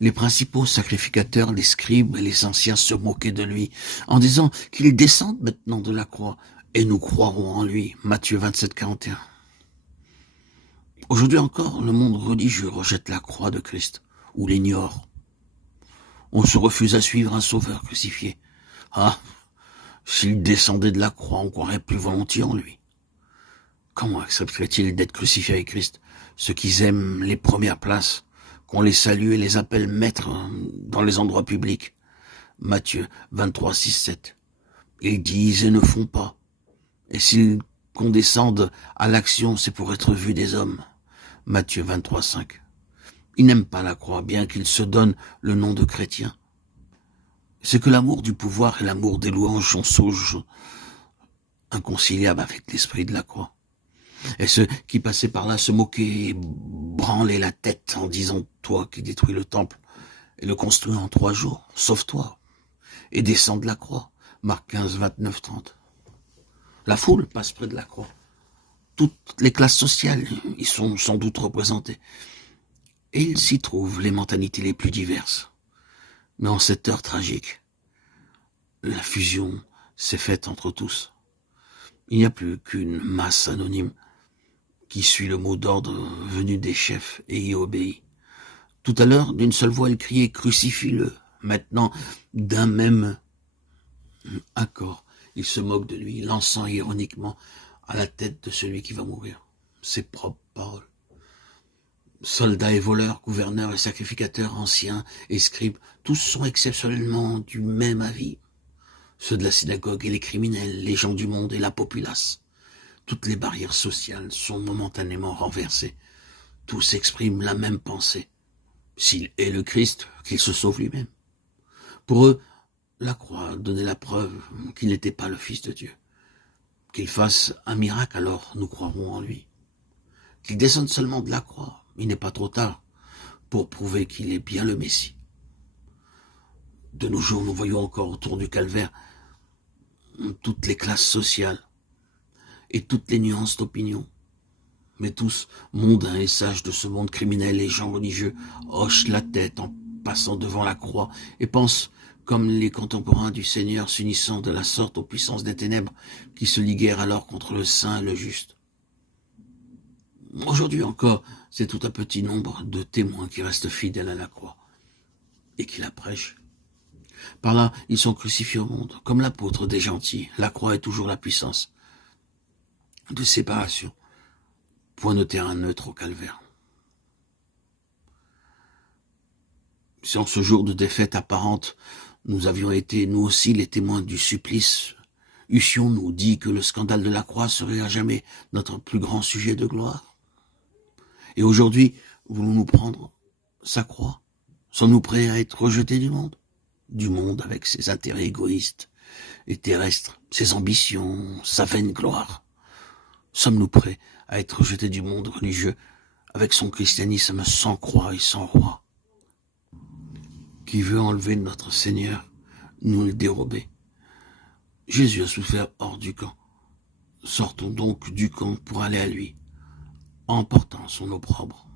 Les principaux sacrificateurs, les scribes et les anciens se moquaient de lui, en disant qu'il descende maintenant de la croix, et nous croirons en lui. Matthieu 27, 41. Aujourd'hui encore, le monde religieux rejette la croix de Christ, ou l'ignore. On se refuse à suivre un sauveur crucifié. Ah, s'il descendait de la croix, on croirait plus volontiers en lui. Comment accepterait-il d'être crucifié avec Christ? Ceux qui aiment les premières places, qu'on les salue et les appelle maîtres dans les endroits publics. Matthieu 23, 6, 7. Ils disent et ne font pas. Et s'ils condescendent à l'action, c'est pour être vus des hommes. Matthieu 23, 5. Ils n'aiment pas la croix, bien qu'ils se donnent le nom de chrétiens. C'est que l'amour du pouvoir et l'amour des louanges sont sauges, inconciliables avec l'esprit de la croix. Et ceux qui passaient par là se moquaient et branlaient la tête en disant « Toi qui détruis le temple et le construis en 3 jours, sauve-toi et descends de la croix. » Marc 15, 29, 30. La foule passe près de la croix. Toutes les classes sociales y sont sans doute représentées. Et il s'y trouve les mentalités les plus diverses. Mais en cette heure tragique, la fusion s'est faite entre tous. Il n'y a plus qu'une masse anonyme qui suit le mot d'ordre venu des chefs et y obéit. Tout à l'heure, d'une seule voix, elle criait « Crucifie-le ». Maintenant, d'un même accord, il se moque de lui, lançant ironiquement à la tête de celui qui va mourir ses propres paroles. Soldats et voleurs, gouverneurs et sacrificateurs, anciens et scribes, tous sont exceptionnellement du même avis. Ceux de la synagogue et les criminels, les gens du monde et la populace. Toutes les barrières sociales sont momentanément renversées. Tous expriment la même pensée. S'il est le Christ, qu'il se sauve lui-même. Pour eux, la croix donnait la preuve qu'il n'était pas le Fils de Dieu. Qu'il fasse un miracle, alors nous croirons en lui. Qu'il descende seulement de la croix, il n'est pas trop tard, pour prouver qu'il est bien le Messie. De nos jours, nous voyons encore autour du calvaire toutes les classes sociales et toutes les nuances d'opinion. Mais tous, mondains et sages de ce monde criminel et gens religieux, hochent la tête en passant devant la croix et pensent, comme les contemporains du Seigneur s'unissant de la sorte aux puissances des ténèbres qui se liguèrent alors contre le saint et le juste. Aujourd'hui encore, c'est tout un petit nombre de témoins qui restent fidèles à la croix et qui la prêchent. Par là, ils sont crucifiés au monde, comme l'apôtre des gentils. La croix est toujours la puissance de séparation. Point de terrain neutre au calvaire. Si en ce jour de défaite apparente, nous avions été, nous aussi, les témoins du supplice, eussions-nous dit que le scandale de la croix serait à jamais notre plus grand sujet de gloire? Et aujourd'hui, voulons-nous prendre sa croix? Sommes-nous prêts à être rejetés du monde? Du monde avec ses intérêts égoïstes et terrestres, ses ambitions, sa vaine gloire. Sommes-nous prêts à être rejetés du monde religieux avec son christianisme sans croix et sans roi, qui veut enlever notre Seigneur, nous le dérober? Jésus a souffert hors du camp. Sortons donc du camp pour aller à lui, en portant son opprobre.